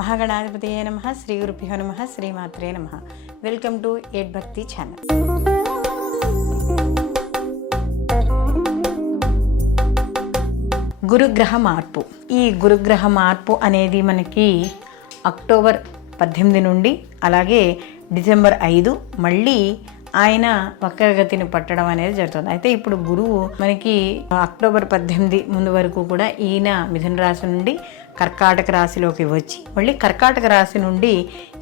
మహాగణాధిపతయే నమః. శ్రీ గురుభ్యో నమః. శ్రీమాత్రే నమః. వెల్కమ్ టు ఎడ్ భక్తి ఛానల్. గురుగ్రహ మార్పు. ఈ గురుగ్రహ మార్పు అనేది మనకి అక్టోబర్ 18 నుండి అలాగే డిసెంబర్ 5 మళ్ళీ ఆయన వక్రగతిని పట్టడం అనేది జరుగుతుంది. అయితే ఇప్పుడు గురువు మనకి అక్టోబర్ 18 ముందు వరకు కూడా ఈయన మిథున రాశి నుండి కర్కాటక రాశిలోకి వచ్చి మళ్ళీ కర్కాటక రాశి నుండి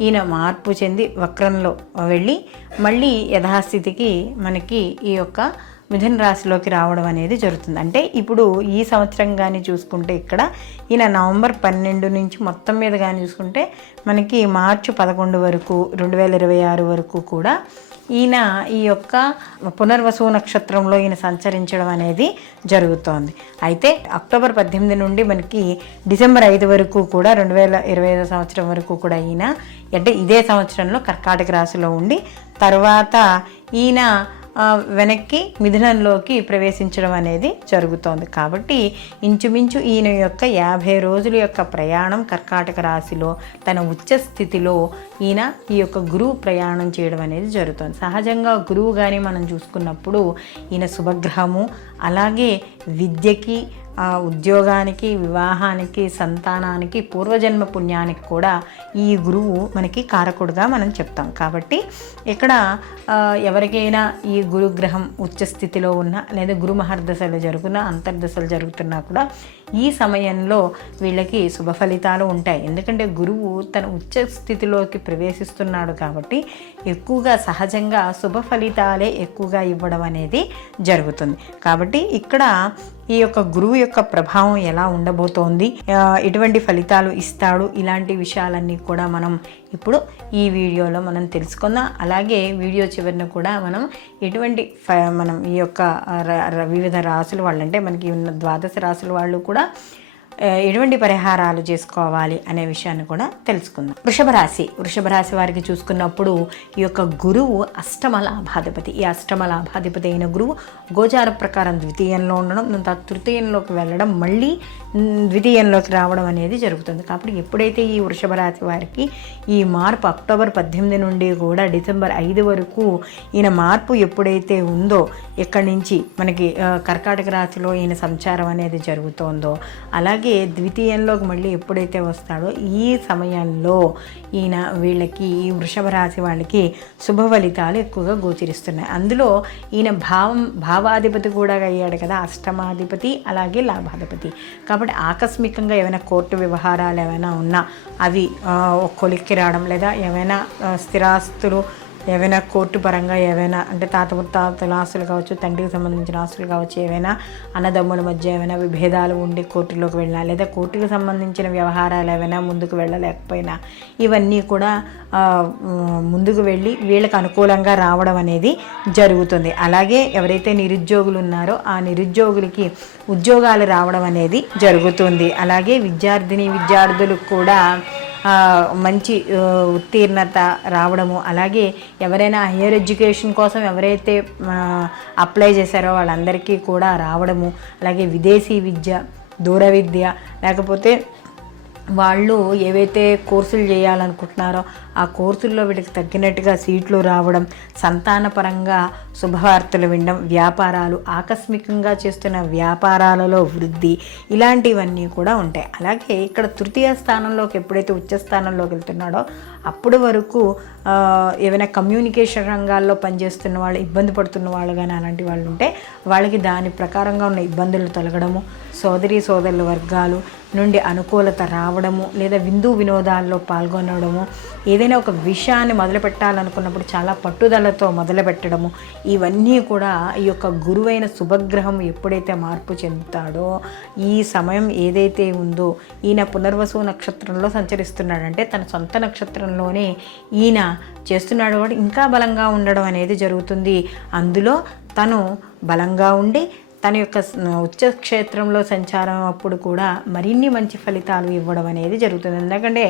ఈయన మార్పు చెంది వక్రంలో వెళ్ళి మళ్ళీ యథాస్థితికి మనకి ఈ యొక్క మిథున రాశిలోకి రావడం అనేది జరుగుతుంది. అంటే ఇప్పుడు ఈ సంవత్సరం కానీ చూసుకుంటే ఇక్కడ ఈయన నవంబర్ 12 నుంచి మొత్తం మీద కానీ చూసుకుంటే మనకి మార్చి 11 వరకు 2026 వరకు కూడా ఈయన ఈ యొక్క పునర్వసు నక్షత్రంలో ఈయన సంచరించడం అనేది జరుగుతోంది. అయితే అక్టోబర్ 18 నుండి మనకి డిసెంబర్ 5 వరకు కూడా 2025 సంవత్సరం వరకు కూడా ఈయన అంటే ఇదే సంవత్సరంలో కర్కాటక రాశిలో ఉండి తర్వాత ఈయన వెనక్కి మిథునంలోకి ప్రవేశించడం అనేది జరుగుతోంది. కాబట్టి ఇంచుమించు ఈయన యొక్క 50 రోజుల యొక్క ప్రయాణం కర్కాటక రాశిలో తన ఉచ్చ స్థితిలో ఈయన ఈ యొక్క గురువు ప్రయాణం చేయడం అనేది జరుగుతుంది. సహజంగా గురువు కానీ మనం చూసుకున్నప్పుడు ఈయన శుభగ్రహము, అలాగే విద్యకి, ఉద్యోగానికి, వివాహానికి, సంతానానికి, పూర్వజన్మ పుణ్యానికి కూడా ఈ గురువు మనకి కారకుడుగా మనం చెప్తాం. కాబట్టి ఇక్కడ ఎవరికైనా ఈ గురుగ్రహం ఉచ్చస్థితిలో ఉన్న లేదా గురు మహర్దశలు జరుగుతున్నా అంతర్దశలు జరుగుతున్నా కూడా ఈ సమయంలో వీళ్ళకి శుభ ఫలితాలు ఉంటాయి. ఎందుకంటే గురువు తన ఉచ్చ స్థితిలోకి ప్రవేశిస్తున్నాడు కాబట్టి ఎక్కువగా సహజంగా శుభ ఫలితాలే ఎక్కువగా ఇవ్వడం అనేది జరుగుతుంది. కాబట్టి ఇక్కడ ఈ యొక్క గురువు యొక్క ప్రభావం ఎలా ఉండబోతోంది, ఎటువంటి ఫలితాలు ఇస్తాడు, ఇలాంటి విషయాలన్నీ కూడా మనం ఇప్పుడు ఈ వీడియోలో మనం తెలుసుకుందాం. అలాగే వీడియో చివరిన కూడా మనం మనం ఈ యొక్క వివిధ రాసుల వాళ్ళు అంటే మనకి ఉన్న ద్వాదశ రాసుల వాళ్ళు కూడా ఎటువంటి పరిహారాలు చేసుకోవాలి అనే విషయాన్ని కూడా తెలుసుకుందాం. వృషభ రాశి వారికి చూసుకున్నప్పుడు ఈ యొక్క గురువు అష్టమ లాభాధిపతి. ఈ అష్టమ లాభాధిపతి అయిన గురువు గోచార ప్రకారం ద్వితీయంలో ఉండడం, తృతీయంలోకి వెళ్ళడం, మళ్ళీ ద్వితీయంలోకి రావడం అనేది జరుగుతుంది. కాబట్టి ఎప్పుడైతే ఈ వృషభ రాశి వారికి ఈ మార్పు అక్టోబర్ 18 నుండి కూడా డిసెంబర్ 5 వరకు ఈయన మార్పు ఎప్పుడైతే ఉందో, ఎక్కడి నుంచి మనకి కర్కాటక రాశిలో ఈయన సంచారం అనేది జరుగుతోందో, అలాగే ద్వితీయంలోకి మళ్ళీ ఎప్పుడైతే వస్తాడో ఈ సమయంలో ఈయన వీళ్ళకి ఈ వృషభ రాశి వాళ్ళకి శుభ ఫలితాలు ఎక్కువగా గోచరిస్తున్నాయి. అందులో ఈయన భావాధిపతి కూడా అయ్యాడు కదా, అష్టమాధిపతి అలాగే లాభాధిపతి. కాబట్టి ఆకస్మికంగా ఏమైనా కోర్టు వ్యవహారాలు ఏమైనా ఉన్నా అవి కొలిక్కి రావడం, లేదా ఏమైనా స్థిరాస్తులు ఏవైనా కోర్టు పరంగా ఏవైనా అంటే తాత ముత్తాతల ఆస్తులు కావచ్చు, తండ్రికి సంబంధించిన ఆస్తులు కావచ్చు, ఏవైనా అన్నదమ్ముల మధ్య ఏమైనా విభేదాలు ఉండి కోర్టులోకి వెళ్ళినా, లేదా కోర్టుకు సంబంధించిన వ్యవహారాలు ఏవైనా ముందుకు వెళ్ళలేకపోయినా ఇవన్నీ కూడా ముందుకు వెళ్ళి వీళ్ళకి అనుకూలంగా రావడం అనేది జరుగుతుంది. అలాగే ఎవరైతే నిరుద్యోగులు ఉన్నారో ఆ నిరుద్యోగులకి ఉద్యోగాలు రావడం అనేది జరుగుతుంది. అలాగే విద్యార్థులకు కూడా మంచి ఉత్తీర్ణత రావడము, అలాగే ఎవరైనా హయ్యర్ ఎడ్యుకేషన్ కోసం ఎవరైతే అప్లై చేశారో వాళ్ళందరికీ కూడా రావడము, అలాగే విదేశీ విద్య, దూర విద్య, లేకపోతే వాళ్ళు ఏవైతే కోర్సులు చేయాలనుకుంటున్నారో ఆ కోర్సుల్లో వీటికి తగ్గినట్టుగా సీట్లు రావడం, సంతానపరంగా శుభవార్తలు వినడం, వ్యాపారాలు ఆకస్మికంగా చేస్తున్న వ్యాపారాలలో వృద్ధి, ఇలాంటివన్నీ కూడా ఉంటాయి. అలాగే ఇక్కడ తృతీయ స్థానంలోకి ఎప్పుడైతే ఉచ్చ స్థానంలోకి వెళ్తున్నాడో అప్పటి వరకు ఏమైనా కమ్యూనికేషన్ రంగాల్లో పనిచేస్తున్న వాళ్ళు, ఇబ్బంది పడుతున్న వాళ్ళు కానీ అలాంటి వాళ్ళు ఉంటే వాళ్ళకి దాని ప్రకారంగా ఉన్న ఇబ్బందులు తొలగడము, సోదరుల వర్గాలు నుండి అనుకూలత రావడము, లేదా వినోదాల్లో పాల్గొనడము, ఏదైనా ఒక విషయాన్ని మొదలు పెట్టాలనుకున్నప్పుడు చాలా పట్టుదలతో మొదలుపెట్టడము, ఇవన్నీ కూడా ఈ యొక్క గురువైన శుభగ్రహం ఎప్పుడైతే మార్పు చెందుతాడో ఈ సమయం ఏదైతే ఉందో ఈయన పునర్వసు నక్షత్రంలో సంచరిస్తున్నాడంటే తన సొంత నక్షత్రంలోనే ఈయన చేస్తున్నాడు కాబట్టి ఇంకా బలంగా ఉండడం అనేది జరుగుతుంది. అందులో తను బలంగా ఉండి తన యొక్క ఉచ్చ క్షేత్రంలో సంచారం అప్పుడు కూడా మరిన్ని మంచి ఫలితాలు ఇవ్వడం అనేది జరుగుతుంది. ఎందుకంటే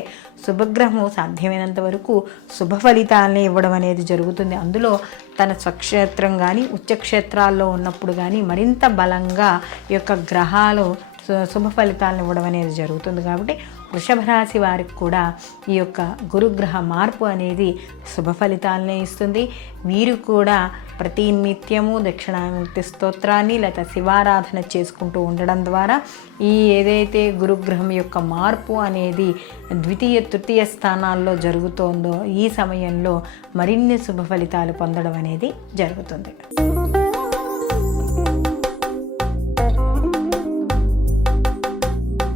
శుభగ్రహము సాధ్యమైనంత వరకు శుభ ఫలితాలని ఇవ్వడం అనేది జరుగుతుంది. అందులో తన స్వక్షేత్రం కానీ ఉచ్చక్షేత్రాల్లో ఉన్నప్పుడు కానీ మరింత బలంగా ఈ యొక్క గ్రహాలు శుభ ఫలితాలను ఇవ్వడం అనేది జరుగుతుంది. కాబట్టి వృషభ రాశి వారికి కూడా ఈ యొక్క గురుగ్రహ మార్పు అనేది శుభ ఫలితాలనే ఇస్తుంది. వీరు కూడా ప్రతి నిత్యము దక్షిణామూర్తి స్తోత్రాన్ని లేదా శివారాధన చేసుకుంటూ ఉండడం ద్వారా ఈ ఏదైతే గురుగ్రహం యొక్క మార్పు అనేది ద్వితీయ తృతీయ స్థానాల్లో జరుగుతోందో ఈ సమయంలో మరిన్ని శుభ ఫలితాలు పొందడం అనేది జరుగుతుంది.